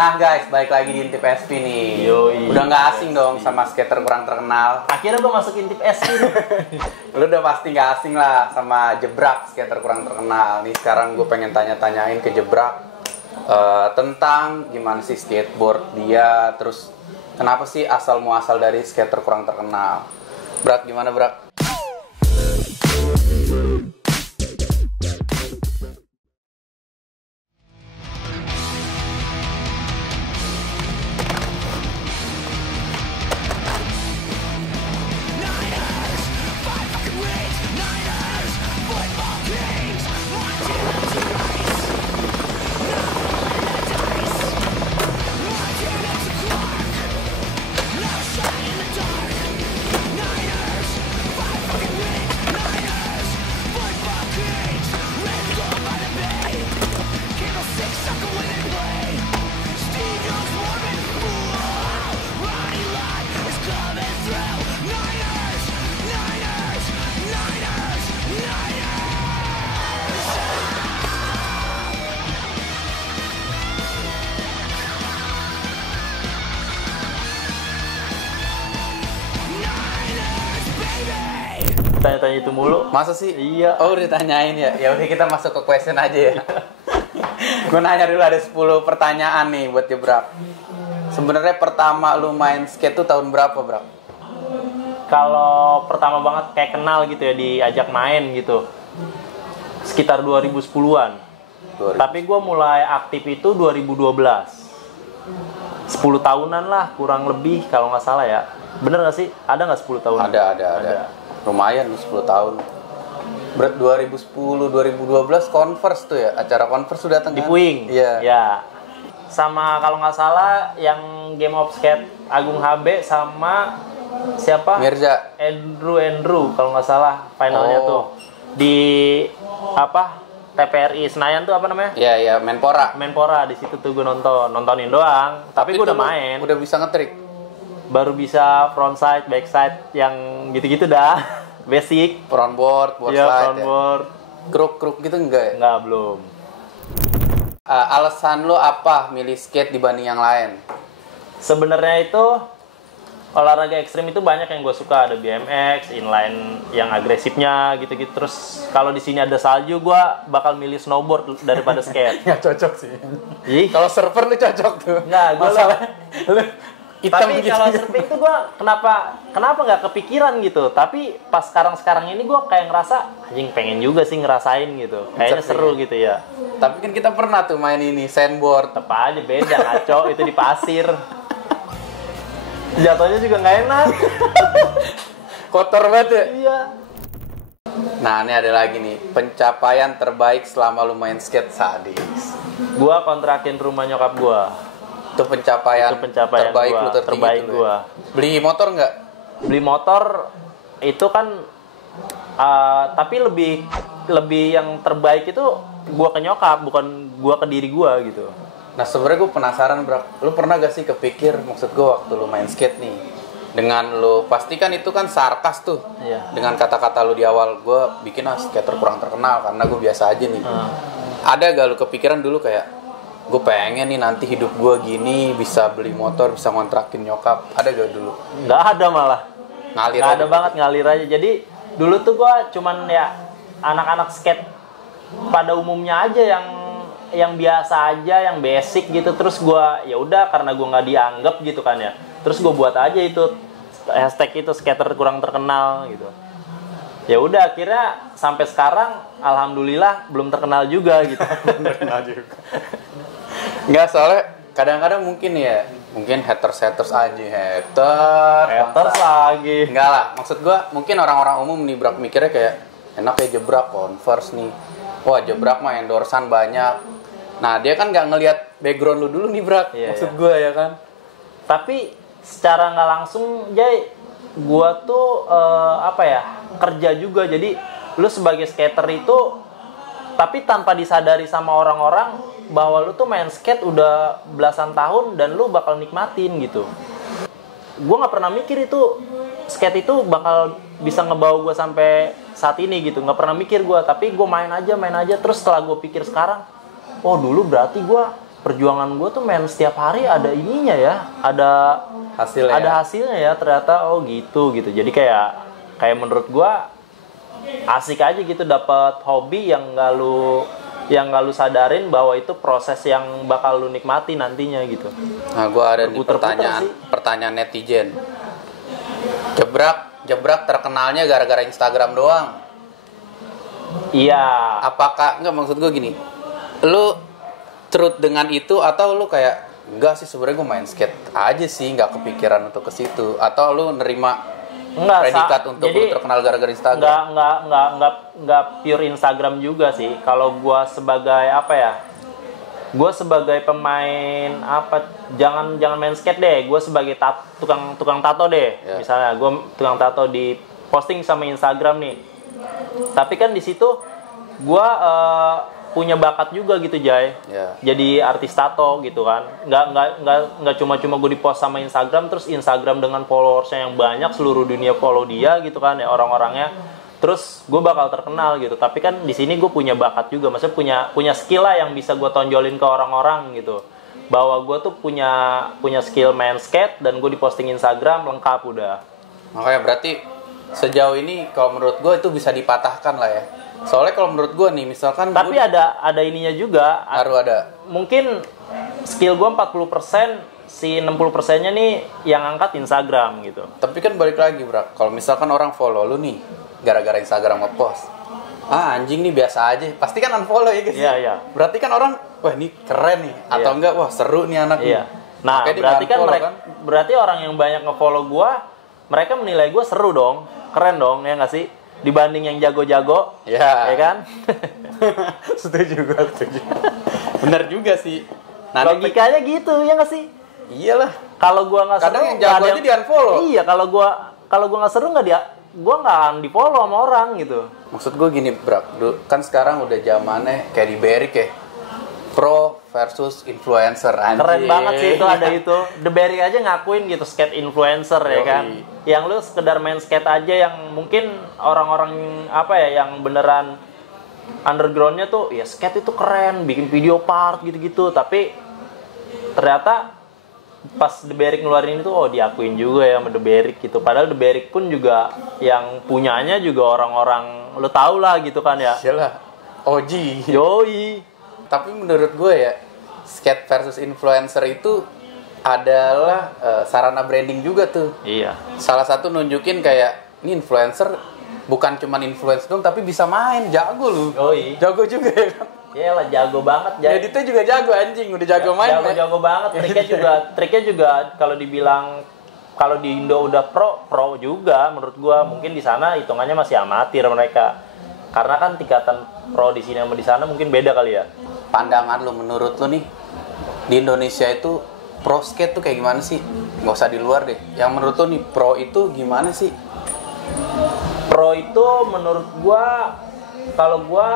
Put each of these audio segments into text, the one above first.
Nah guys, balik lagi di Intip SP nih. Yoi. Udah nggak asing dong sama skater kurang terkenal. Akhirnya gue masuk Intip SP nih. Lu udah pasti nggak asing lah sama Jebrak, skater kurang terkenal. Nih sekarang gue pengen tanya-tanyain ke Jebrak tentang gimana sih skateboard dia, terus kenapa sih asal muasal dari skater kurang terkenal. Brak, gimana Brak? Tanya-tanya itu mulu. Masa sih? Iya. Oh udah tanyain ya? Ya udah kita masuk ke question aja ya. Gue nanya dulu, ada 10 pertanyaan nih buat Jebrak. Sebenarnya pertama lu main skate tuh tahun berapa, Brak? Kalau pertama banget kayak kenal gitu ya, diajak main gitu, sekitar 2010-an. 2000. Tapi gue mulai aktif itu 2012. 10 tahunan lah kurang lebih kalau nggak salah ya. Bener nggak sih? Ada nggak 10 tahun? Ada. Lumayan 10 tahun. Berat 2010, 2012 Converse tuh ya, acara Converse sudah datang Di kan? Puing. Iya. Ya. Sama kalau nggak salah yang Game of Skate Agung HB sama siapa? Mirza. Andrew kalau nggak salah finalnya tuh di apa? TPRI Senayan tuh apa namanya? Iya, Menpora. Di situ tuh gue nontonin doang. Tapi gue udah main. Udah bisa ngetrik. Baru bisa frontside, backside yang gitu-gitu dah. Basic. Frontboard, board Iya, slide. frontboard. Ya. Kruk gitu enggak ya? Enggak, belum. Alasan lo apa milih skate dibanding yang lain? Sebenarnya itu olahraga ekstrim itu banyak yang gue suka. Ada BMX, inline yang agresifnya gitu-gitu. Terus kalau di sini ada salju, gue bakal milih snowboard daripada skate. Nggak cocok sih. Ih, Kalau surfer lu cocok tuh. Nggak, gue lu hitam tapi gitu. kalau surfing tuh gue kenapa nggak kepikiran gitu. Tapi pas sekarang ini gue kayak ngerasa anjing pengen juga sih ngerasain gitu. Kayaknya seru gitu ya. Tapi kan kita pernah tuh main ini sandboard. Tetep aja beda ngaco, itu di pasir. Jatuhnya juga nggak enak. Kotor banget ya. Iya. Nah ini ada lagi nih, pencapaian terbaik selama lu main skate. Sadis. Gue kontrakin rumah nyokap gue. Itu pencapaian terbaik gua, lu tertinggi terbaik tuh, gue. Beli motor nggak? Beli motor itu kan tapi lebih yang terbaik itu gue ke nyokap, bukan gue ke diri gue gitu. Nah sebenarnya gue penasaran Bro, lu pernah gak sih kepikir, maksud gue waktu lu main skate nih, dengan lu pastikan itu kan sarkas tuh, Iya. dengan kata-kata lu di awal, gue bikin skater kurang terkenal karena gue biasa aja nih. Ada gak lu kepikiran dulu kayak gue pengen nih nanti hidup gue gini, bisa beli motor, bisa ngontrakin nyokap? Ada gak dulu? Nggak ada malah. Ngalir Nggak aja ada gitu. banget, ngalir aja. Jadi dulu tuh gue cuman ya anak-anak skate pada umumnya aja yang biasa aja, yang basic gitu. Terus gue ya udah karena gue nggak dianggap gitu kan ya. Terus gue buat aja itu hashtag itu skater kurang terkenal gitu. Ya udah akhirnya sampai sekarang alhamdulillah belum terkenal juga gitu. Terkenal juga. Nggak, soalnya kadang-kadang mungkin haters aja, Haters lagi. Enggak lah, maksud gua mungkin orang-orang umum nih Brak mikirnya kayak enak ya Jebrak Converse nih. Wah, Jebrak mah endorsan banyak. Nah, dia kan nggak ngelihat background lu dulu nih Brak. Iya, maksud iya. gua ya kan. Tapi secara nggak langsung Jay, gua tuh kerja juga. Jadi lu sebagai skater itu tapi tanpa disadari sama orang-orang bahwa lu tuh main skate udah belasan tahun dan lu bakal nikmatin gitu. Gue nggak pernah mikir itu skate itu bakal bisa ngebawa gue sampai saat ini gitu, nggak pernah mikir gue. Tapi gue main aja terus setelah gue pikir sekarang, oh dulu berarti gue perjuangan gue tuh main setiap hari ada ininya ya, ada Hasilnya ada ya? hasilnya ya ternyata. Oh gitu. Jadi kayak menurut gue asik aja gitu, dapat hobi yang nggak lu sadarin bahwa itu proses yang bakal lu nikmati nantinya gitu. Nah, gue ada nih Berputar-putar sih. pertanyaan netizen. Jebrak terkenalnya gara-gara Instagram doang. Iya. Apakah enggak, maksud gue gini, lu truth dengan itu atau lu kayak enggak sih sebenarnya gue main skate aja sih, nggak kepikiran untuk ke situ, atau lu nerima predikat untuk lu terkenal gara-gara Instagram? Nggak pure Instagram juga sih. Kalau gua sebagai apa ya? Gua sebagai pemain apa? Jangan main skate deh. Gua sebagai tukang tato deh. Yeah. Misalnya gua tukang tato di posting sama Instagram nih. Tapi kan di situ gua punya bakat juga gitu, Jay. Yeah. Jadi artis tato gitu kan. Nggak cuma gue di post sama Instagram, terus Instagram dengan followersnya yang banyak, seluruh dunia follow dia gitu kan ya orang-orangnya. Terus gue bakal terkenal gitu. Tapi kan di sini gue punya bakat juga, maksudnya punya skill lah yang bisa gue tonjolin ke orang-orang gitu. Bahwa gue tuh punya skill main skate dan gue di posting Instagram lengkap udah. Makanya berarti sejauh ini kalau menurut gue itu bisa dipatahkan lah ya. Soalnya kalau menurut gue nih, misalkan tapi ada ininya juga. harus ada. Mungkin skill gue 40%, si 60%-nya nih yang angkat Instagram gitu. Tapi kan balik lagi, Brak. Kalau misalkan orang follow lu nih gara-gara Instagram nge-post, anjing nih biasa aja, pasti kan unfollow ya guys. Iya. Berarti kan orang, wah ini keren nih, atau enggak, wah seru nih anak nih. Iya. Nah, Makanya dia berarti kan unfollow, berarti orang yang banyak nge-follow gue, mereka menilai gue seru dong, keren dong, ya nggak sih? Dibanding yang jago-jago, Ya. ya kan? setuju. Bener juga sih. Logikanya gitu, ya nggak sih? Iyalah. Kalau gue nggak seru, Kadang yang jago aja di-unfollow. Iya, kalau gue nggak seru gue nggak akan di-follow sama orang gitu. Maksud gue gini, Brak. Kan sekarang udah zamannya kayak di Berik ya. Pro versus influencer, anjing. Keren banget sih itu, ada itu. The Berry aja ngakuin gitu, skate influencer ya kan. Yang lu sekedar main skate aja, yang mungkin orang-orang apa ya, yang beneran undergroundnya tuh ya skate itu keren, bikin video part gitu-gitu. Tapi ternyata pas The Berry ngeluarin itu, oh diakuin juga ya sama The Berry gitu. Padahal The Berry pun juga yang punyanya juga orang-orang lu tau lah gitu kan ya. Iyalah. OG. Yoi. Tapi menurut gue ya, skate versus influencer itu adalah sarana branding juga tuh. Iya. Salah satu nunjukin kayak, ini influencer bukan cuman influence dong, tapi bisa main, jago lu. Yoi. Jago juga ya kan? Iyalah, jago banget. Editnya juga jago, anjing, udah jago main. Jago banget. Triknya juga kalau dibilang, kalau di Indo udah pro juga menurut gua. Mungkin di sana hitungannya masih amatir mereka. Karena kan tingkatan pro di sini sama di sana mungkin beda kali ya. Pandangan lu, menurut lu nih, di Indonesia itu pro skate tuh kayak gimana sih? Nggak usah di luar deh. Yang menurut lu nih, pro itu gimana sih? Pro itu menurut gua, kalau gua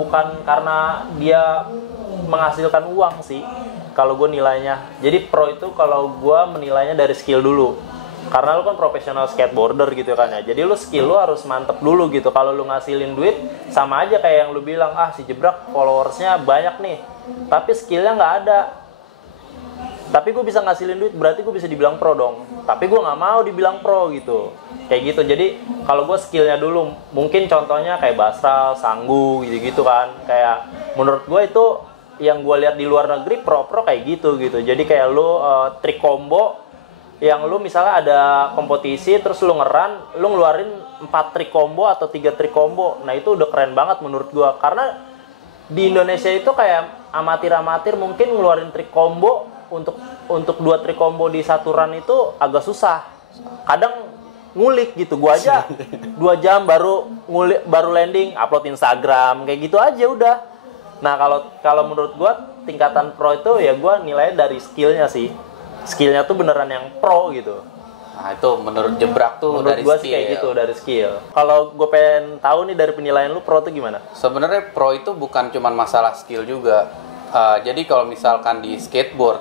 bukan karena dia menghasilkan uang sih. Kalau gua nilainya. Jadi pro itu kalau gua menilainya dari skill dulu. Karena lu kan profesional skateboarder gitu kan ya. Jadi lu skill lu harus mantep dulu gitu. Kalau lu ngasilin duit, sama aja kayak yang lu bilang, si Jebrak followersnya banyak nih, tapi skillnya nggak ada. Tapi gue bisa ngasilin duit, berarti gue bisa dibilang pro dong. Tapi gue nggak mau dibilang pro gitu. Kayak gitu. Jadi kalau gue skillnya dulu, mungkin contohnya kayak Basral, Sanggu gitu-gitu kan. Kayak menurut gue itu yang gue lihat di luar negeri pro kayak gitu. Jadi kayak lu trik combo, yang lu misalnya ada kompetisi terus lu lu ngeluarin 4 trik combo atau 3 trik combo. Nah itu udah keren banget menurut gua. Karena di Indonesia itu kayak amatir mungkin ngeluarin trik combo untuk 2 trik combo di satu run itu agak susah. Kadang ngulik gitu. Gua aja 2 jam baru landing, upload Instagram kayak gitu aja udah. Nah, kalau menurut gua tingkatan pro itu ya gua nilainya dari skillnya sih. Skillnya tuh beneran yang pro gitu. Nah itu menurut Jebrak tuh menurut dari gua skill. Sih kayak gitu, dari skill. Kalau gue pengen tahu nih dari penilaian lu, pro tuh gimana? Sebenarnya pro itu bukan cuma masalah skill juga. Jadi kalau misalkan di skateboard,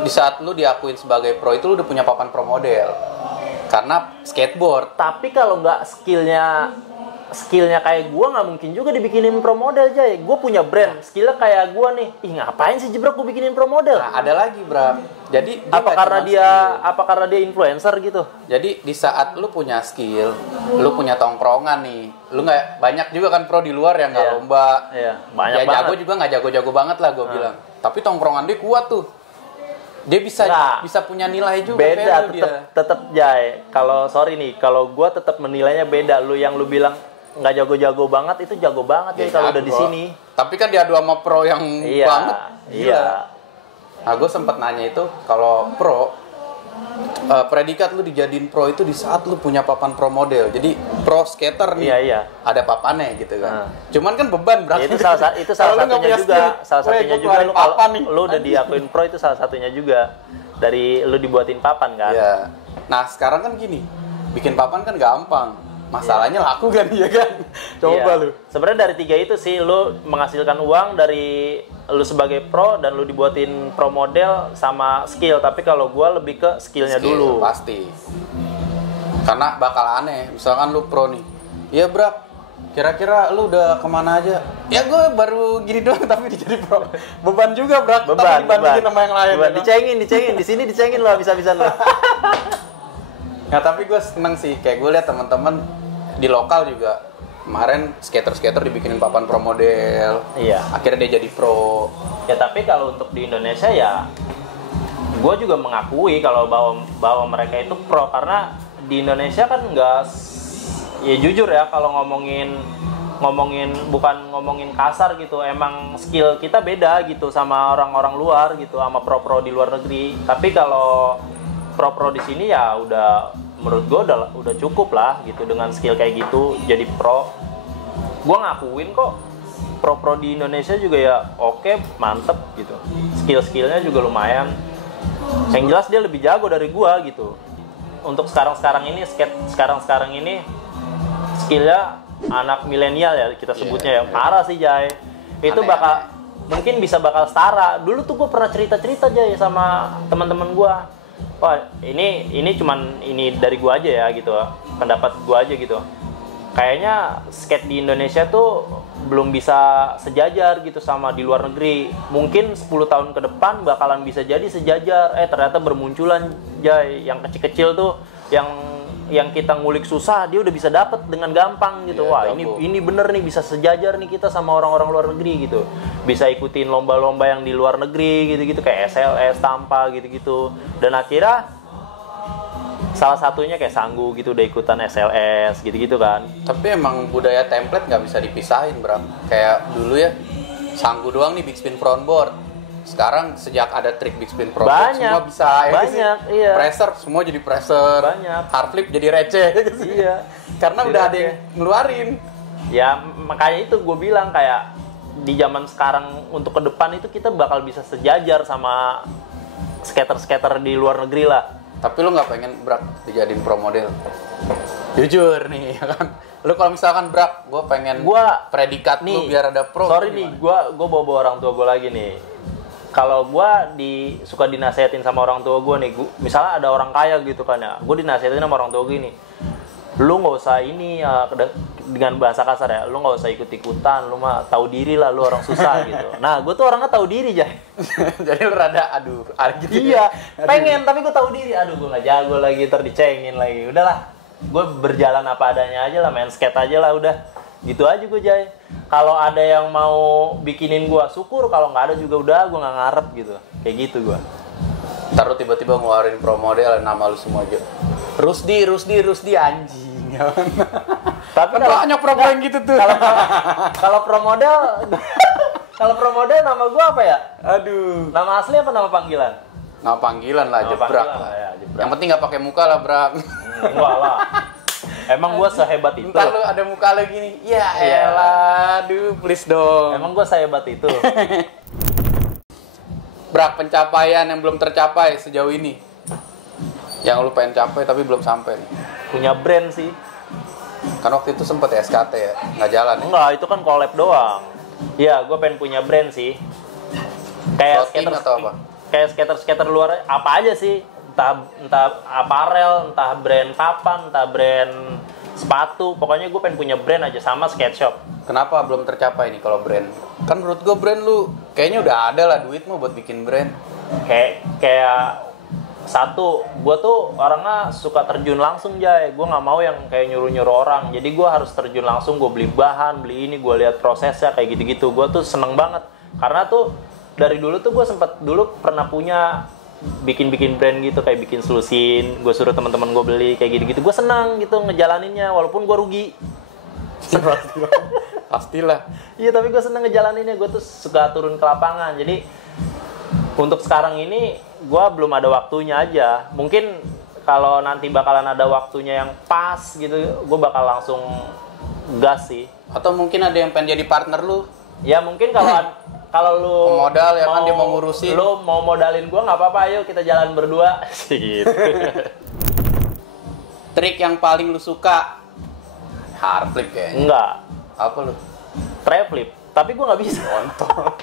di saat lu diakuin sebagai pro itu lu udah punya papan pro model. Karena skateboard. Tapi kalau nggak skillnya skillnya kayak gue nggak mungkin juga dibikinin pro model, Jay. Gue punya brand, skillnya kayak gue nih. Ih, ngapain sih Jebrak gue bikinin pro model? Nah, ada lagi, Bra. Jadi apa karena dia influencer gitu? Jadi di saat lu punya skill, lu punya tongkrongan nih, lu nggak banyak juga kan pro di luar yang nggak lomba, banyak ya banget. jago juga nggak jago-jago banget lah gue bilang. Tapi tongkrongan dia kuat tuh, dia bisa punya nilai juga. Beda, tetap Jay. Kalau sorry nih, kalau gue tetap menilainya beda. Lu yang lu bilang nggak jago-jago banget itu jago banget ya kalau udah di sini. Tapi kan diadu sama pro yang banget. Iya. Nah, gue sempat nanya itu kalau pro, predikat lu dijadiin pro itu di saat lu punya papan pro model. Jadi pro skater nih, ada papannya gitu kan. Cuman kan beban berarti. Itu salah satunya juga. Salah satunya juga lu udah diakuin pro itu salah satunya juga dari lu dibuatin papan kan. Iya. Nah sekarang kan gini, bikin papan kan gampang. Masalahnya laku kan ya kan? Coba lu. Sebenarnya dari 3 itu sih lu menghasilkan uang dari lu sebagai pro dan lu dibuatin pro model sama skill. Tapi kalau gua lebih ke skillnya dulu. Pasti. Karena bakal aneh. Misalkan lu pro nih. Iya Brak, kira-kira lu udah kemana aja? Ya gue baru gini doang tapi jadi pro. Beban juga Brak. Tapi dibandingin sama yang lain. Beban. Dicengin. Di sini dicengin lu habis-habisan lu. Nah tapi gue seneng sih, kayak gue lihat teman-teman di lokal juga kemarin skater dibikinin papan pro model, akhirnya dia jadi pro. Ya tapi kalau untuk di Indonesia ya, gue juga mengakui kalau bahwa mereka itu pro karena di Indonesia kan nggak, ya jujur ya kalau ngomongin bukan ngomongin kasar gitu, emang skill kita beda gitu sama orang-orang luar gitu, sama pro-pro di luar negeri. Tapi kalau pro di sini ya udah menurut gue udah cukup lah gitu dengan skill kayak gitu jadi pro. Gue ngakuin kok pro di Indonesia juga ya oke, mantep gitu. Skillnya juga lumayan. Yang jelas dia lebih jago dari gue gitu. Untuk sekarang ini skillnya anak milenial ya kita sebutnya ya parah sih Jay. Itu mungkin bakal setara. Dulu tuh gue pernah cerita Jay sama teman-teman gue. Wah ini cuman ini dari gua aja ya gitu, pendapat gua aja gitu. Kayaknya skate di Indonesia tuh belum bisa sejajar gitu sama di luar negeri. Mungkin 10 tahun ke depan bakalan bisa jadi sejajar. Ternyata bermunculan Jay yang kecil-kecil tuh yang kita ngulik susah dia udah bisa dapet dengan gampang gitu. Wah ini bener nih bisa sejajar nih kita sama orang-orang luar negeri gitu. Bisa ikutin lomba-lomba yang di luar negeri gitu-gitu kayak SLS, Tampa gitu-gitu. Dan akhirnya salah satunya kayak Sanggu gitu udah ikutan SLS gitu-gitu kan. Tapi emang budaya template nggak bisa dipisahin Bram. Kayak dulu ya Sanggu doang nih big spin frontboard. Sekarang sejak ada trik big spin pro semua bisa iya. Presser semua jadi presser. Banyak. Hard flip jadi receh. Iya. Karena udah ada yang ngeluarin. Ya makanya itu gue bilang kayak di zaman sekarang untuk ke depan itu kita bakal bisa sejajar sama skater-skater di luar negeri lah. Tapi lu nggak pengen Brak dijadiin pro model? Jujur nih ya kan. Lu kalau misalkan Brak, gue pengen predikat nih, lu biar ada pro. Sorry nih, gue bawa orang tua gue lagi nih. Kalau gue suka dinasehatin sama orang tua gue nih, misalnya ada orang kaya gitu kan ya, gue dinasehatin sama orang tua gue nih, lu nggak usah ini ya, dengan bahasa kasar ya, lu nggak usah ikut-ikutan, lu mah tahu diri lah, lu orang susah gitu. Nah, gue tuh orangnya tahu diri Jay. Jadi lu rada gitu. Iya, pengen tapi gue tahu diri, gue nggak jago lagi, ntar dicengin lagi, udahlah, gue berjalan apa adanya aja lah, main skate aja lah, udah, gitu aja gue Jay. Kalau ada yang mau bikinin gue syukur, kalau nggak ada juga udah gue nggak ngarep gitu, kayak gitu gue. Ntar lu tiba-tiba ngeluarin pro model nama lu semua aja. Rusdi anjing. Tapi banyak pro yang gitu tuh. Kalau pro model nama gue apa ya? Aduh. Nama asli apa nama panggilan? Nama panggilan lah, Jebrak. Yang penting nggak pakai muka lah, Brak. Enggak lah. Emang gue sehebat itu? Ntar lu ada muka lu gini, ya elah, aduh please dong. Emang gue sehebat itu? Brak, pencapaian yang belum tercapai sejauh ini. Yang lu pengen capai tapi belum sampai nih. Punya brand sih. Kan waktu itu sempet ya SKT ya, nggak jalan ya? Enggak, itu kan collab doang. Iya, gue pengen punya brand sih. Kayak skater atau apa? Kayak skater luar apa aja sih? Entah apparel, entah brand papan, entah brand sepatu. Pokoknya gue pengen punya brand aja sama skate shop. Kenapa belum tercapai nih kalau brand? Kan menurut gue brand lu kayaknya udah ada lah duit mau buat bikin brand. Kayak satu, gue tuh orangnya suka terjun langsung, Jay. Gue nggak mau yang kayak nyuruh-nyuruh orang. Jadi gue harus terjun langsung. Gue beli bahan, beli ini, gue lihat prosesnya kayak gitu-gitu. Gue tuh seneng banget. Karena tuh dari dulu tuh gue sempet dulu pernah punya bikin brand gitu, kayak bikin selusin. Gue suruh teman-teman gue beli kayak gitu-gitu. Gue senang gitu ngejalaninnya, walaupun gue rugi. Pastilah. Iya, tapi gue seneng ngejalaninnya. Gue tuh suka turun ke lapangan. Jadi untuk sekarang ini gue belum ada waktunya aja. Mungkin kalau nanti bakalan ada waktunya yang pas gitu, gue bakal langsung gas sih. Atau mungkin ada yang pengen jadi partner lu? Ya mungkin kalau lu pemodal ya kan, dia mau ngurusin. Lu mau modalin gue nggak apa-apa, ayo kita jalan berdua. Gitu. Trik yang paling lu suka? Hard flip kayaknya. Enggak. Apa lu? Trap flip. Tapi gue nggak bisa. Kontol.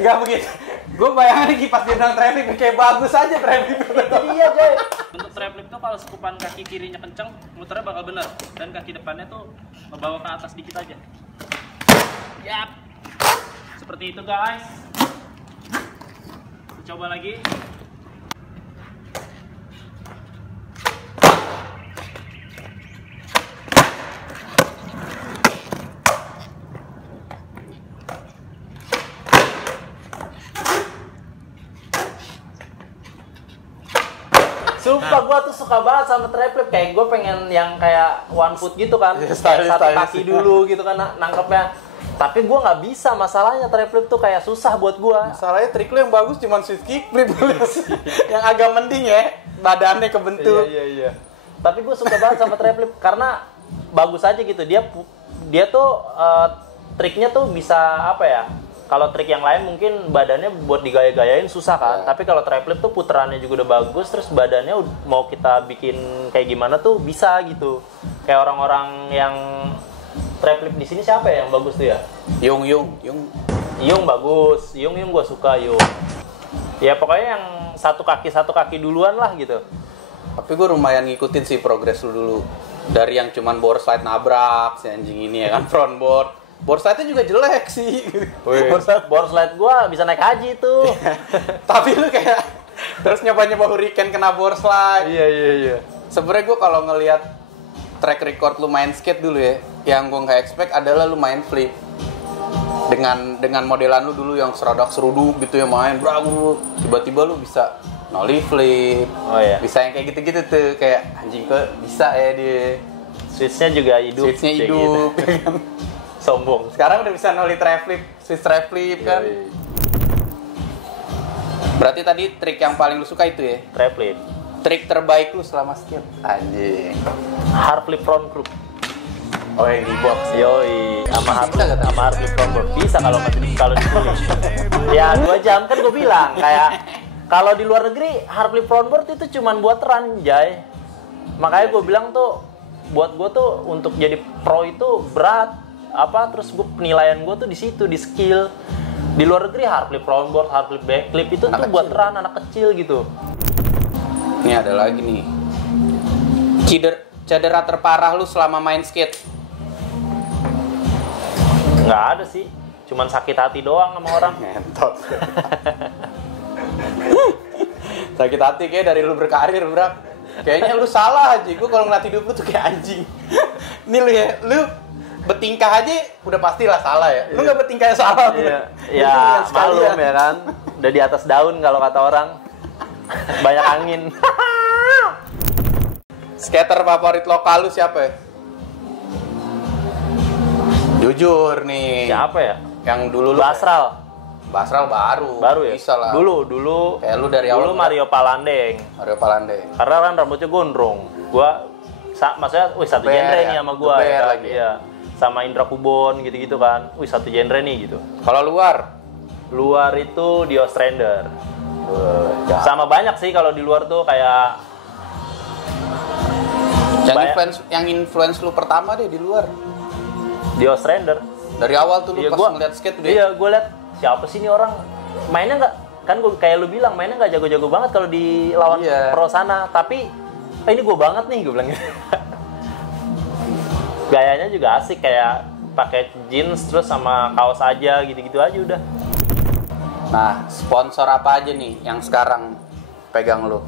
Enggak begitu. Gue bayangin nih pas dia bilang trap flip kayak bagus aja trap flip. Iya, Jay. Untuk trap flip tuh kalau sekupan kaki kirinya kenceng, muternya bakal bener. Dan kaki depannya tuh membawa ke atas dikit aja. Yap. Seperti itu, guys. Coba lagi. Sumpah gue tuh suka banget sama trap flip. Kayak gue pengen yang kayak one foot gitu kan. Stylish, Satu stylish. kaki dulu gitu kan nangkepnya. Tapi gue nggak bisa, masalahnya trap flip tuh kayak susah buat gue. Masalahnya trik lu yang bagus cuma sweep kick flip. Yang agak mending ya, badannya kebentuk. Iya. Tapi gue suka banget sama trap flip karena bagus aja gitu. Dia tuh triknya tuh bisa apa ya? Kalau trik yang lain mungkin badannya buat digaya-gayain susah kan. Tapi kalau trap flip tuh putarannya juga udah bagus, terus badannya mau kita bikin kayak gimana tuh bisa gitu. Kayak orang-orang yang trap flip di sini siapa ya yang bagus tuh ya? Yung bagus. Yung gue suka Yung. Ya pokoknya yang satu kaki duluan lah gitu. Tapi gue lumayan ngikutin sih progres lu dulu. Dari yang cuman board slide nabrak si anjing ini ya kan, front board. Board slide-nya juga jelek sih. Board slide gue bisa naik haji tuh. Tapi lu kayak terus nyoba-nyoba hurricane kena board slide. Iya. Sebenarnya gue kalau ngelihat track record lu main skate dulu ya, yang gue nggak expect adalah lu main flip. Dengan modelan lu dulu yang seruduk gitu ya, main bragu, tiba-tiba lu bisa nollie flip. Oh iya. Bisa yang kayak gitu-gitu tuh, kayak anjing kok bisa ya dia. Switch-nya juga hidup. Switch-nya kayak hidup. gitu. Sombong. Sekarang udah bisa nollie trap flip, switch trap flip kan. Iya. Berarti tadi trik yang paling lu suka itu ya? Trap flip. Trik terbaik lu selama skate? Anjing. Hard flip front crook. Oh yang di box. Yoi, sama hard flip front crook. Bisa kalau dipilih. Ya 2 jam kan gue bilang, kayak kalau di luar negeri hard flip frontboard itu cuman buat run, Jay. Makanya gue bilang tuh buat gue tuh untuk jadi pro itu berat. Terus penilaian gue tuh di situ, di skill. Di luar negeri hard flip frontboard, hard flip backflip itu Anak tuh buat kecil. run anak kecil gitu. Ini ada lagi nih. Cedera terparah lu selama main skate? Nggak ada sih, cuman sakit hati doang sama orang. Ngentot. Sakit hati kayak dari lu berkarir, Brak. Kayaknya lu salah aja. Gue kalau ngeliat hidup lu tuh kayak anjing. Ini lu ya, lu bertingkah aja udah pastilah salah ya. Lu nggak bertingkah salah. Iya, ya malum ya kan. Udah di atas daun kalau kata orang. Banyak angin. Skater favorit lokal lu siapa ya? Jujur nih. Siapa ya? Yang dulu lu Basral. Basral baru. Baru ya? Bisa lah. Dulu. Kayak lu dari awal. Dulu Mario Palandeng. Mario Palande. Karena kan rambutnya gondrong. Gua maksudnya satu Geber genre ya? nih sama gua. Geber Ya, kan? lagi ya? Iya. Sama Indra Kubon gitu-gitu kan. Satu genre nih gitu. Kalau luar? Luar itu Dio Strander. Sama banyak sih kalau di luar tuh kayak Yang influence lu pertama deh di luar. Dio Strander. Dari awal tuh lu Iya, pas ngeliat skate udah. Iya, gue liat siapa sih ini orang mainnya nggak, kan gue kayak lu bilang mainnya nggak jago-jago banget kalau di lawan Iya. pro sana, tapi ini gue banget nih gue bilang gitu. Gayanya juga asik, kayak pakai jeans terus sama kaos aja gitu-gitu aja udah. Nah, sponsor apa aja nih yang sekarang pegang lu?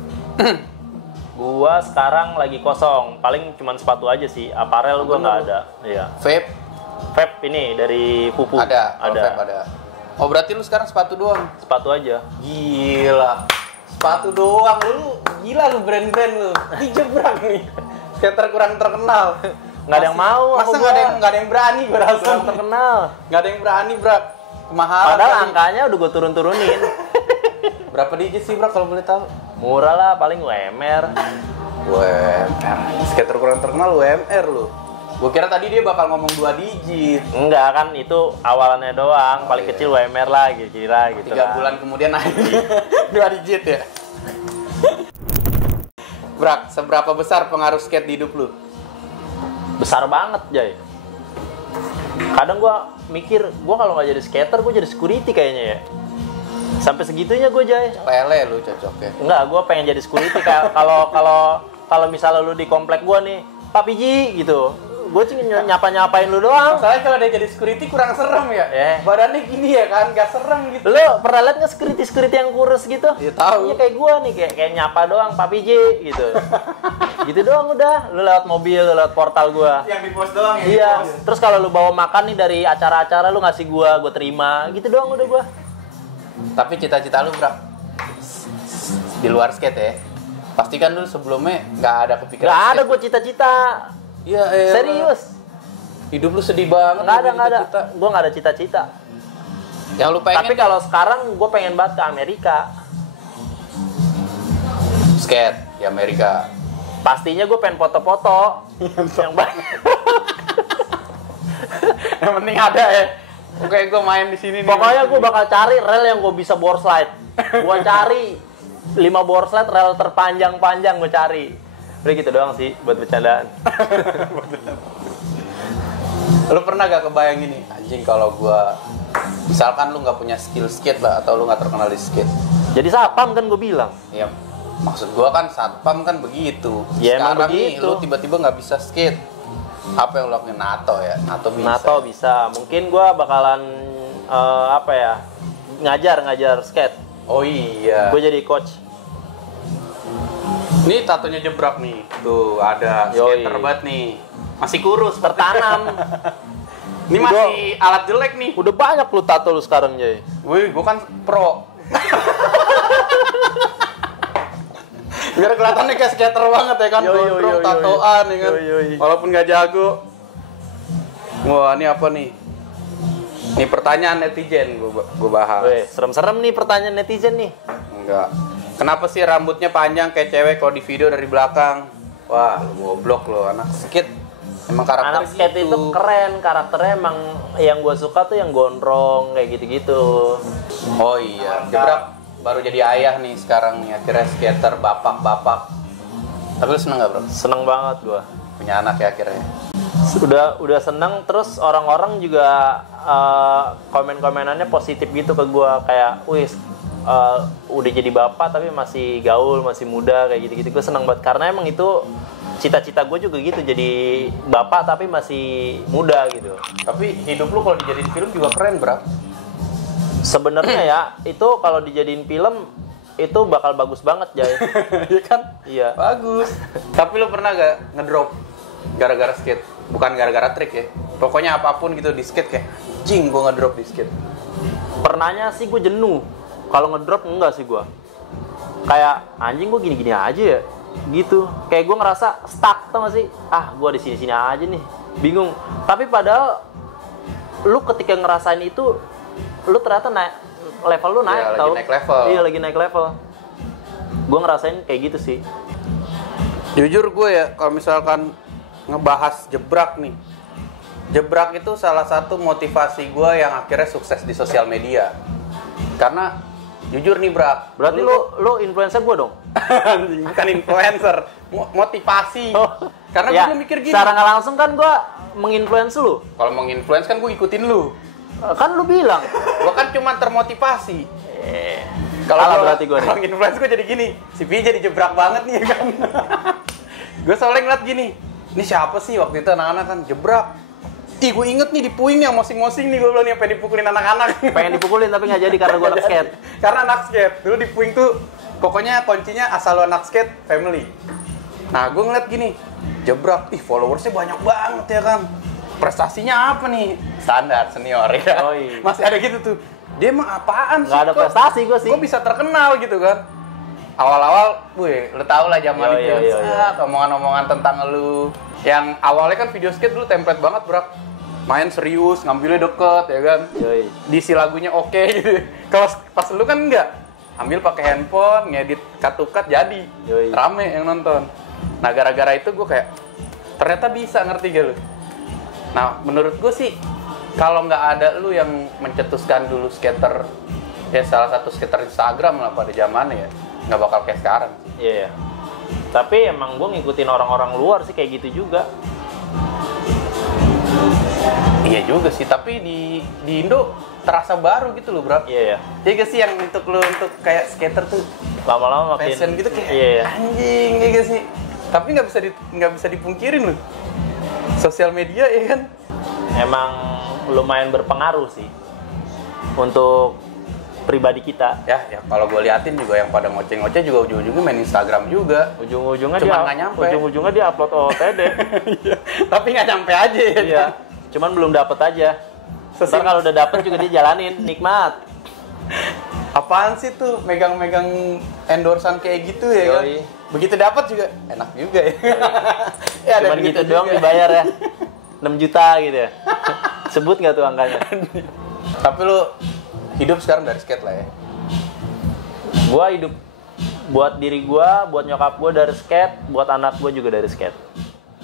Gua sekarang lagi kosong, paling cuman sepatu aja sih. Aparel gua nggak ada. Iya. Vape Vape ini dari Pupu. ada. Kalau vape ada. Oh, berarti lu sekarang sepatu doang. Sepatu aja. Gila. Sepatu doang lu. Gila lu brand-brand lu. Dijebrak nih. Skater kurang terkenal. Nggak ada yang mau Masa sama nggak ada yang berani gua rasa. kurang terkenal. Nggak ada yang berani, Brak. Kemahalan. Padahal kali. angkanya udah gue turun-turunin. Berapa digit sih, Brak, kalau boleh tahu? Murah lah, paling UMR. UMR. Skater kurang terkenal UMR lu. Gue kira tadi dia bakal ngomong 2 digit. Enggak kan, itu awalannya doang. Paling iya. kecil UMR lah, kira gitu 3 kan. bulan kemudian naik 2 digit ya. Brak, seberapa besar pengaruh skate di hidup lu? Besar banget, Jay. Kadang gue mikir, gue kalau nggak jadi skater, gue jadi security kayaknya ya. Sampai segitunya gue, Jay. Lele lu cocoknya. Enggak, gue pengen jadi security. Kayak kalau misalnya lu di komplek gue nih, Pak Piji gitu. Gue cuma nyapa-nyapain lu doang. Masalahnya kalau dia jadi security kurang serem ya. Badannya gini ya kan, gak serem gitu. Lu pernah liat nggak security yang kurus gitu? Iya, tahu. Iya kayak gue nih, kayak nyapa doang, Pak Piji gitu. Gitu doang udah. Lu lewat mobil, lu lewat portal gue. Yang di pos doang ya. Iya. Terus kalau lu bawa makan nih dari acara-acara, lu ngasih gue terima. Gitu doang udah gue. Tapi cita-cita lu, Brak, di luar skate ya, pasti kan lu sebelumnya nggak ada kepikiran Gak ada skate. gue cita-cita. Iya, Serius. Hidup lu sedih banget. Nggak lu ada. cita-cita. Gue nggak ada cita-cita. Yang lu pengen Tapi kalau sekarang gue pengen banget ke Amerika. skate di Amerika. Pastinya gue pengen foto-foto. Yang banyak. Yang penting ada ya. Oke, gue main di sini nih. Pokoknya gue bakal cari rel yang gue bisa board slide. Gue cari 5 board slide rel terpanjang-panjang gue cari. Udah gitu doang sih buat bercandaan. Lu pernah gak kebayang ini? Anjing, kalau gue misalkan lu nggak punya skill skate lah, atau lu nggak terkenal di skate. Jadi sapam kan gue bilang. Ya, maksud gue kan satpam kan begitu. Ya, emang Sekarang nih begitu. lu tiba-tiba nggak bisa skate. Apa yang lu lakuin? NATO ya? NATO bisa. NATO bisa. Mungkin gue bakalan apa ya? Ngajar skate. Oh iya. Gue jadi coach. Ini tatonya jebrak nih. Tuh, ada Yoi. skater banget nih. Masih kurus, Tertanam. Ini masih alat jelek nih. Udah banyak lu tato lu sekarang, Jay. Wih, gua kan pro. Biar kelihatannya kayak skater banget ya kan, gondrong, tatoan ya kan. Walaupun nggak jago. Wah, ini apa nih? Ini pertanyaan netizen gua bahas. Weh, serem-serem nih pertanyaan netizen nih. Enggak. Kenapa sih rambutnya panjang kayak cewek kalau di video dari belakang? Wah, lu goblok lu, anak skate. Emang karakter Anak skate gitu. itu keren, karakternya emang yang gue suka tuh yang gondrong kayak gitu-gitu. Oh iya, jebrak baru jadi ayah nih sekarang nih, akhirnya skater bapak-bapak. Tapi lu seneng gak, bro? Seneng banget gue. Punya anak ya akhirnya. Udah seneng, terus orang-orang juga komen-komenannya positif gitu ke gue, kayak wis udah jadi bapak tapi masih gaul, masih muda kayak gitu-gitu. Gue seneng banget karena emang itu cita-cita gue juga gitu, jadi bapak tapi masih muda gitu. Tapi hidup lu kalau dijadiin film juga keren, bro. Sebenarnya ya itu kalau dijadiin film itu bakal bagus banget, Jay. Iya kan? Iya. Bagus. Tapi lu pernah gak ngedrop gara-gara skate? Bukan gara-gara trik ya. Pokoknya apapun gitu di skate kayak, jing gue ngedrop di skate. Pernahnya sih gue jenuh. Kalau ngedrop enggak sih gue. Kayak anjing gue gini-gini aja ya. Gitu. Kayak gue ngerasa stuck, tau gak sih? Ah, gue di sini-sini aja nih. Bingung. Tapi padahal lu ketika ngerasain itu, lu ternyata level lu naik, Iya, tau? lagi naik level. Iya, lagi naik level. Gue ngerasain kayak gitu sih. Jujur gue ya, kalau misalkan ngebahas jebrak nih, jebrak itu salah satu motivasi gue yang akhirnya sukses di sosial media. Karena jujur nih, Brak, Berarti lu influencer gue dong? bukan influencer, motivasi. Karena Ya, gue mikir gini, secara nggak langsung kan gue menginfluence lu. kalau mau nge-influence kan gue ikutin lu. Kan lu bilang. Gue kan cuma termotivasi. Salah gua- berarti gue nih. Kalau nge-influence gue jadi gini, si Pi jadi jebrak banget nih ya kan. Gue soalnya ngeliat gini, ini siapa sih waktu itu anak-anak kan jebrak. Ih, gue inget nih di puing nih yang mosing-mosing nih, gue bilang nih pengen dipukulin anak-anak. Pengen dipukulin tapi nggak jadi karena gue anak skate. Karena anak skate. Dulu di puing tuh pokoknya kuncinya asal lo anak skate family. Nah, gue ngeliat gini, jebrak, ih followersnya banyak banget ya kan. Prestasinya apa nih? Standar senior ya. Oh, iya. Masih ada gitu tuh. Dia emang apaan sih? Nggak ada prestasi gue sih. Gue bisa terkenal gitu kan. Awal-awal, wih, lu tau lah zaman itu. Omongan-omongan tentang lu. Yang awalnya kan video skate dulu template banget, Brak. Main serius, ngambilnya deket, ya kan. Yoi. Diisi lagunya oke gitu. Kalau pas lu kan enggak. Ambil pakai handphone, ngedit cut-to-cut jadi. Yoi. Rame yang nonton. Nah, gara-gara itu gue kayak ternyata bisa, ngerti gak lu? Nah, menurut gue sih kalau nggak ada lu yang mencetuskan dulu skater, ya salah satu skater Instagram lah pada zamannya ya, nggak bakal kayak sekarang. Iya. Tapi emang gue ngikutin orang-orang luar sih kayak gitu juga. Iya juga sih, tapi di Indo terasa baru gitu loh, Bro. Iya ya. Iya gak sih yang untuk lu untuk kayak skater tuh Lama-lama makin passion gitu kayak iya. anjing, iya gak sih? Tapi nggak bisa dipungkirin loh. Sosial media ya kan Emang lumayan berpengaruh sih untuk pribadi kita. ya kalau gue liatin juga yang pada ngoceh-ngoceh juga ujung-ujungnya main Instagram juga. Ujung-ujungnya Cuman dia nggak nyampe. ujung-ujungnya dia upload OOTD. Iya, tapi nggak nyampe aja ya. Iya. Cuman belum dapet aja. Ntar kalau udah dapet juga dia jalanin, nikmat. Apaan sih tuh megang-megang endorsean kayak gitu ya kan? Yoi. Begitu dapat juga enak juga ya. Ya, ada Cuman begitu gitu doang juga. dibayar ya. 6 juta gitu ya. Sebut nggak tuh angkanya? Tapi lu hidup sekarang dari skate lah ya. Gua hidup buat diri gua, buat nyokap gua dari skate, buat anak gua juga dari skate.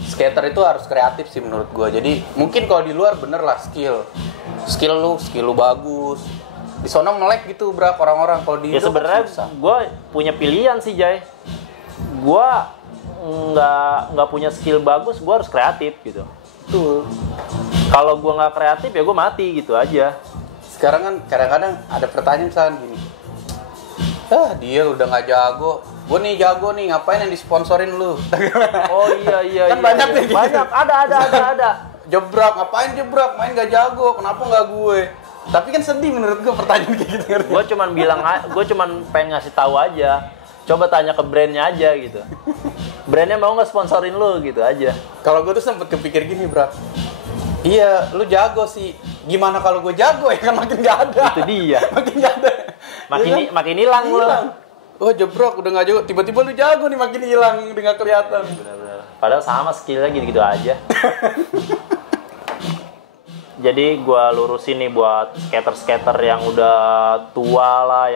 Skater itu harus kreatif sih menurut gua. Jadi mungkin kalau di luar bener lah skill lu bagus. Di sono melek gitu berapa orang-orang, kalau di Ya Indo sebenarnya susah. gua punya pilihan sih, Jay. Gua nggak punya skill bagus, gua harus kreatif gitu. Betul. Kalau gua nggak kreatif ya gua mati gitu aja. Sekarang kan kadang-kadang ada pertanyaan misalnya gini, dia udah nggak jago, gue nih jago nih, ngapain yang disponsorin lu? Oh iya. Kan banyak nih gitu. Banyak, ada. Jebrak, ngapain jebrak, main nggak jago, kenapa nggak gue? Tapi kan sedih menurut gue pertanyaan kayak gitu. Gue cuman pengen ngasih tahu aja. Coba tanya ke brandnya aja gitu. Brandnya mau nggak sponsorin lu gitu aja. Kalau gue tuh sempet kepikir gini, Brak. Iya, lu jago sih. Gimana kalau gue jago ya kan makin nggak ada. Itu dia. Makin nggak ada. Makin hilang lu. Oh jebrak, udah nggak jago. Tiba-tiba lu jago nih, makin hilang, udah nggak kelihatan. Benar-benar. Padahal sama skillnya gitu-gitu aja. Jadi gue lurusin nih buat skater-skater yang udah tua lah,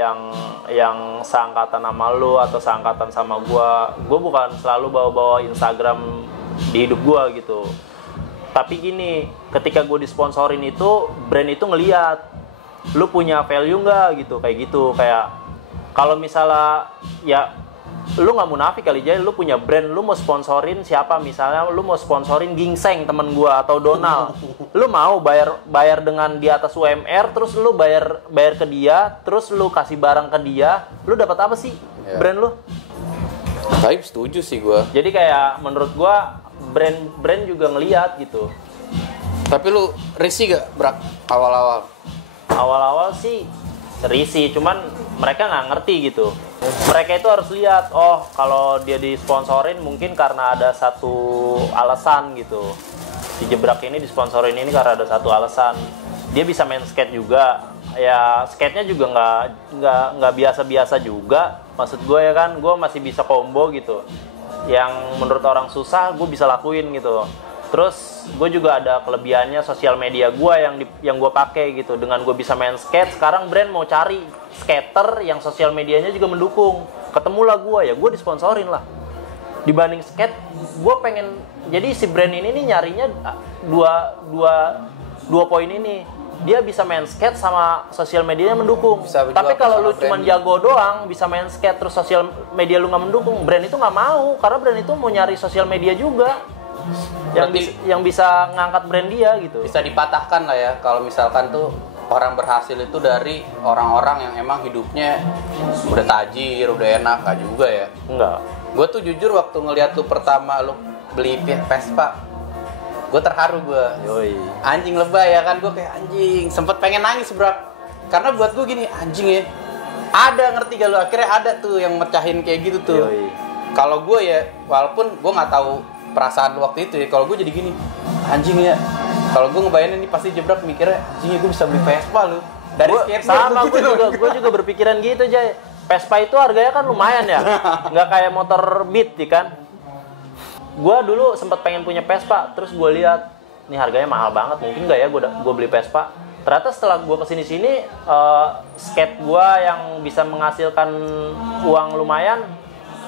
yang seangkatan sama lu atau seangkatan sama gue. Gue bukan selalu bawa-bawa Instagram di hidup gue gitu. Tapi gini, ketika gue disponsorin itu, brand itu ngeliat lu punya value nggak gitu, kayak kalau misalnya ya lu nggak munafik kali, jadi lu punya brand, lu mau sponsorin siapa, misalnya lu mau sponsorin Gingseng temen gua atau Donald, lu mau bayar dengan di atas UMR, terus lu bayar ke dia, terus lu kasih barang ke dia, lu dapat apa sih Ya. brand lu? Tapi setuju sih gue. Jadi kayak menurut gua brand juga ngeliat gitu. Tapi lu risih gak, Brak, awal-awal? Awal-awal sih risih, cuman mereka nggak ngerti gitu. Mereka itu harus lihat, oh kalau dia disponsorin mungkin karena ada satu alasan gitu. Si Jebrak ini disponsorin ini karena ada satu alasan. Dia bisa main skate juga, ya skate-nya juga nggak biasa-biasa juga. Maksud gue ya kan, gue masih bisa combo gitu. Yang menurut orang susah, gue bisa lakuin gitu. Terus gue juga ada kelebihannya sosial media gue yang gue pakai gitu. Dengan gue bisa main skate, sekarang brand mau cari skater yang sosial medianya juga mendukung. Ketemulah gue, ya gue disponsorin lah. Dibanding skate, gue pengen, jadi si brand ini nih nyarinya dua poin ini. Dia bisa main skate sama sosial medianya mendukung. Tapi kalau lu cuma jago doang, bisa main skate terus sosial media lu nggak mendukung, brand itu nggak mau, karena brand itu mau nyari sosial media juga yang bisa ngangkat brand dia gitu. Bisa dipatahkan lah ya, kalau misalkan tuh orang berhasil itu dari orang-orang yang emang hidupnya udah tajir, udah enak, gak juga ya. Enggak. Gue tuh jujur waktu ngeliat lu pertama lu beli Vespa, gue terharu gue. Yoi. Anjing lebay ya kan, gue kayak anjing, sempet pengen nangis bro. Karena buat gue gini, anjing ya, ada ngerti gak lu, akhirnya ada tuh yang mecahin kayak gitu tuh. Kalau gue ya, walaupun gue nggak tahu perasaan lu waktu itu ya, kalau gue jadi gini, anjing ya, kalau gue ngebayangin ini pasti Jebrak mikirnya, anjing ya gue bisa beli Vespa lu. Dari sama gue juga berpikiran gitu Jay. Vespa itu harganya kan lumayan ya, nggak kayak motor Beat ya kan. Gue dulu sempat pengen punya Vespa, terus gue lihat, nih harganya mahal banget, mungkin nggak ya gue beli Vespa. Ternyata setelah gue kesini-sini, skate gue yang bisa menghasilkan uang lumayan,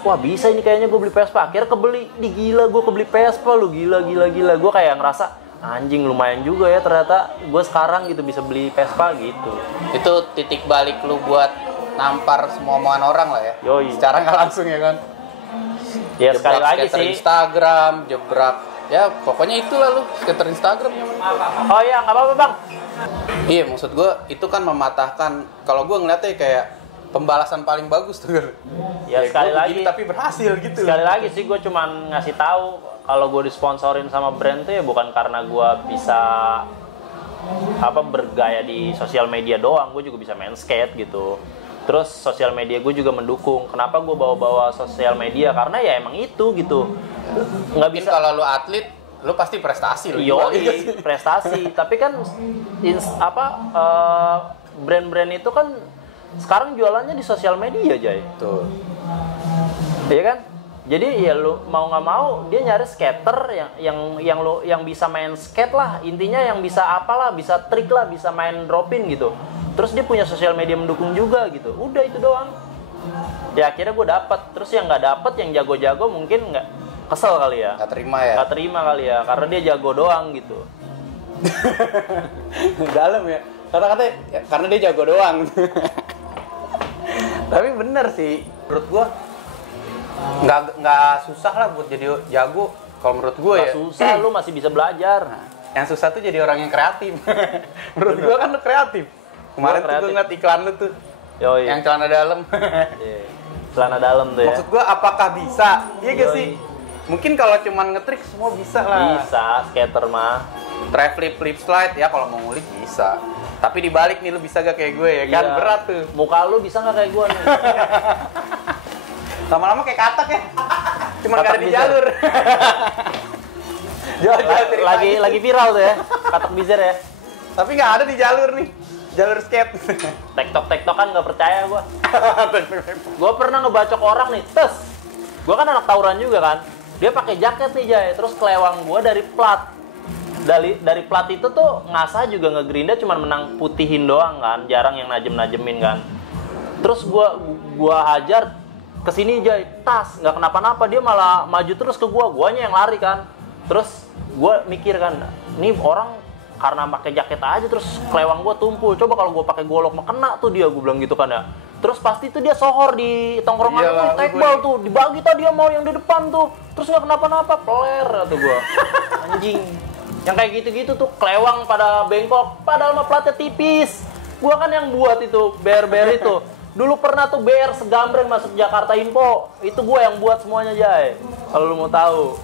wah bisa ini kayaknya gue beli Vespa. Akhirnya kebeli, gila gue kebeli Vespa lu, gila. Gue kayak ngerasa, anjing lumayan juga ya ternyata gue sekarang gitu bisa beli Vespa gitu. Itu titik balik lu buat nampar semua omongan orang lah ya. Yoi. Secara nggak langsung ya kan. Ya sekali lagi skater sih. Instagram, jebrak. Ya pokoknya itulah lu, skater Instagram yang Oh iya nggak apa-apa bang. Iya maksud gue itu kan mematahkan. Kalau gue ngeliatnya kayak pembalasan paling bagus tuh. Ya sekali gua lagi. begini, tapi berhasil gitu. Sekali lagi sih gue cuman ngasih tahu kalau gue disponsorin sama brand tuh ya bukan karena gue bisa bergaya di sosial media doang, gue juga bisa main skate gitu. Terus sosial media gue juga mendukung. Kenapa gue bawa-bawa sosial media? Karena ya emang itu gitu. Nggak Mungkin bisa. kalau lu atlet, lu pasti prestasi lu. Yoi, prestasi. Tapi kan brand-brand itu kan sekarang jualannya di sosial media, Jay. Tuh. Iya kan? Jadi ya lu mau nggak mau dia nyari skater yang bisa main skate lah. Intinya yang bisa apalah, bisa trik lah, bisa main drop-in gitu. Terus dia punya sosial media mendukung juga gitu. Udah itu doang. Ya akhirnya gue dapet. Terus yang nggak dapet, yang jago-jago mungkin nggak kesel kali ya. Nggak terima ya. Nggak terima kali ya, karena dia jago doang gitu. Dalam ya. Kata-kata ya, karena dia jago doang. Tapi bener sih, menurut gua nggak susah lah buat jadi jago. Kalau menurut gua Nggak ya. susah, lu masih bisa belajar. Yang susah tuh jadi orang yang kreatif. Menurut gua kan lu kreatif. Kemarin tuh kreatif. gua ngeliat iklan lu tuh. Yoi. Yang celana dalam. Iya. Celana dalam tuh ya. Maksud gua apakah bisa? Iya gak Yoi. sih? Mungkin kalau cuman ngetrik semua bisa lah. Bisa, skater mah. Try flip slide ya kalau mau ngulik bisa. Tapi dibalik nih lu bisa gak kayak gue ya kan? Iya. Berat tuh. Muka lu bisa nggak kayak gua nih? Lama-lama kayak katak ya. Cuma Katak gak ada di bisa. jalur. lagi viral tuh ya, katak bizer ya. Tapi nggak ada di jalur nih. Jalur skate. Tektok kan nggak percaya gua. Gua pernah ngebacok orang nih, tes. Gua kan anak tawuran juga kan. Dia pakai jaket nih Jay, terus kelewang gua dari plat. Dari plat itu tuh ngasah juga ngegerinda cuman menang putihin doang kan, jarang yang najemin kan. Terus gua hajar kesini Jay, tas nggak kenapa-napa, dia malah maju terus ke guanya yang lari kan. Terus gua mikir kan, nih orang karena pakai jaket aja terus kelewang gua tumpul. Coba kalau gua pakai golok mah kena tuh dia, gua bilang gitu kan ya. Terus pasti tuh dia sohor di tongkrongan tuh, tekbal tuh, dibagi tadi dia mau yang di depan tuh. Terus nggak kenapa-napa, peler tuh gua. Anjing. Yang kayak gitu-gitu tuh kelewang pada bengkok, padahal mah platnya tipis. Gua kan yang buat itu, BR itu. Dulu pernah tuh BR segambreng masuk Jakarta Info. Itu gua yang buat semuanya, Jay. Kalau lu mau tahu.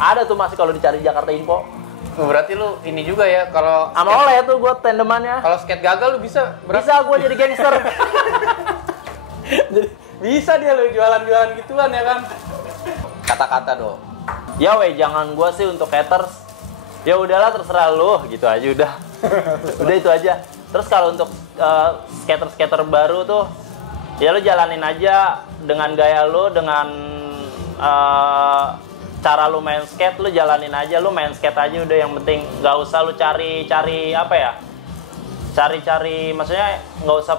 Ada tuh masih kalau dicari Jakarta Info. Berarti lu ini juga ya kalau Sama oleh tuh gua tandemannya. kalau skate gagal lu bisa Bisa gua jadi gangster. Jadi bisa dia lu jualan-jualan gituan ya kan. Kata-kata dong. Ya weh, jangan gua sih untuk haters. Ya udahlah terserah lu, gitu aja udah. Udah itu aja. Terus kalau untuk skater-skater baru tuh, ya lu jalanin aja dengan gaya lu, dengan cara lu main skate, lu jalanin aja, lu main skate aja udah, yang penting. Nggak usah lu cari apa ya? Cari maksudnya nggak usah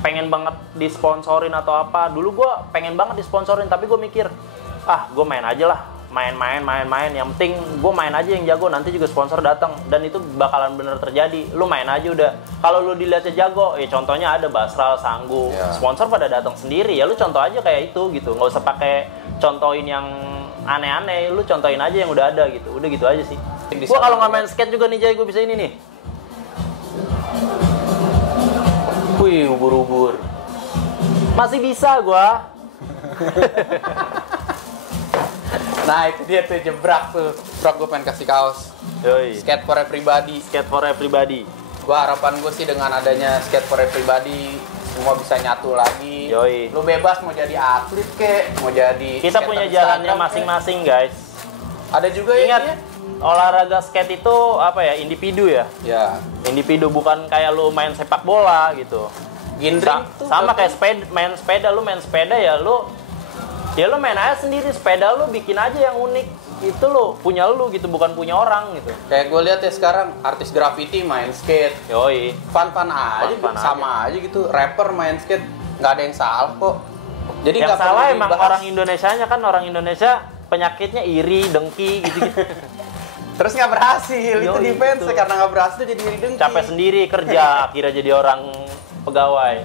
pengen banget disponsorin atau apa. Dulu gua pengen banget disponsorin, tapi gua mikir, gua main aja lah. Main, yang penting gue main aja yang jago, nanti juga sponsor datang, dan itu bakalan bener terjadi. Lu main aja udah. Kalau lu dilihatnya jago, ya contohnya ada Basral, Sanggu, sponsor pada datang sendiri, ya lu contoh aja kayak itu gitu, nggak usah pakai contohin yang aneh-aneh, lu contohin aja yang udah ada gitu, udah gitu aja sih. Gue kalau nggak main skate juga nih Jay, gue bisa ini nih. Wih, ubur-ubur. Masih bisa gue. Nah itu dia tuh jebrak tuh. Bro, gue pengen kasih kaos. Yoi. Skate for everybody. Skate for everybody. Gua harapan gue sih dengan adanya skate for everybody semua bisa nyatu lagi. Yoi. Lu bebas mau jadi atlet kek, mau jadi Kita skater punya Instagram jalannya kek. masing-masing, guys. Ada juga Ingat, ya. olahraga skate itu apa ya? Individu ya. Ya. Individu, bukan kayak lu main sepak bola gitu. Gindring tuh Sama kan. kayak main sepeda, lu main sepeda ya lu main aja sendiri, sepeda lu bikin aja yang unik. Itu lu punya lu gitu, bukan punya orang gitu. Kayak gue lihat ya sekarang artis graffiti main skate. Yoi. Fun-fun aja, Fun-fun sama aja gitu. Rapper main skate nggak ada yang salah kok. Jadi Yang nggak salah perlu emang dibahas. orang Indonesianya kan, orang Indonesia penyakitnya iri, dengki gitu-gitu. Terus nggak berhasil, itu Yoi, defense itu. karena nggak berhasil jadi iri dengki. Capek sendiri kerja, akhirnya jadi orang pegawai.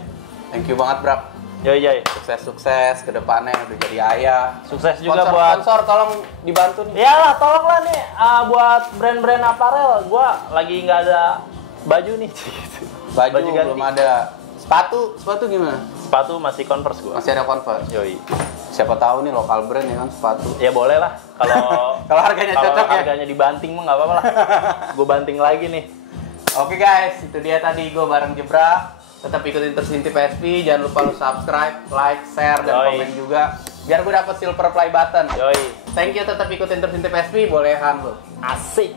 Thank you banget Brak. Yoi. Sukses ke depannya udah jadi ayah. Sukses juga buat sponsor tolong dibantu nih. Iyalah, tolonglah nih buat brand-brand aparel. Gua lagi nggak ada baju nih. Baju Baju ganti. belum ada. Sepatu gimana? Sepatu masih Converse gua. Masih ada Converse. Yoi. Siapa tahu nih lokal brand ya kan sepatu. Ya boleh lah. Kalau Kalau harganya cocok ya. harganya dibanting mah nggak apa-apa lah. Gue banting lagi nih. Oke guys, itu dia tadi gue bareng Jebrak. Tetap ikutin terus Intip PSP, jangan lupa lu subscribe, like, share, dan Yoi. komen juga. Biar gue dapet silver play button. Yoi. Thank you, tetap ikutin terus Intip PSP, bolehan lu. Asik.